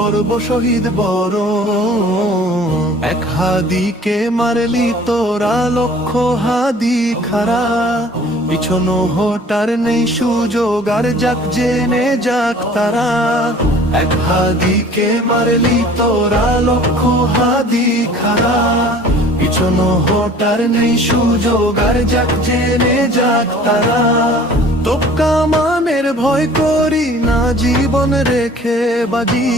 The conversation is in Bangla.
করব শহীদ বরণ। এক হাদিকে মারলি তোরা লক্ষ হাদি খারা, পিছনো হটার নেই সুযোগ আর যাক জেনে যাক তারা। এক হাদিকে মারলি তোরা লক্ষ হাদি খারা, পিছনো হটার নেই সুযোগ আর যাক জেনে যাক তারা। তোপ কামানের ভয় করি না, জীবন রেখে বাজি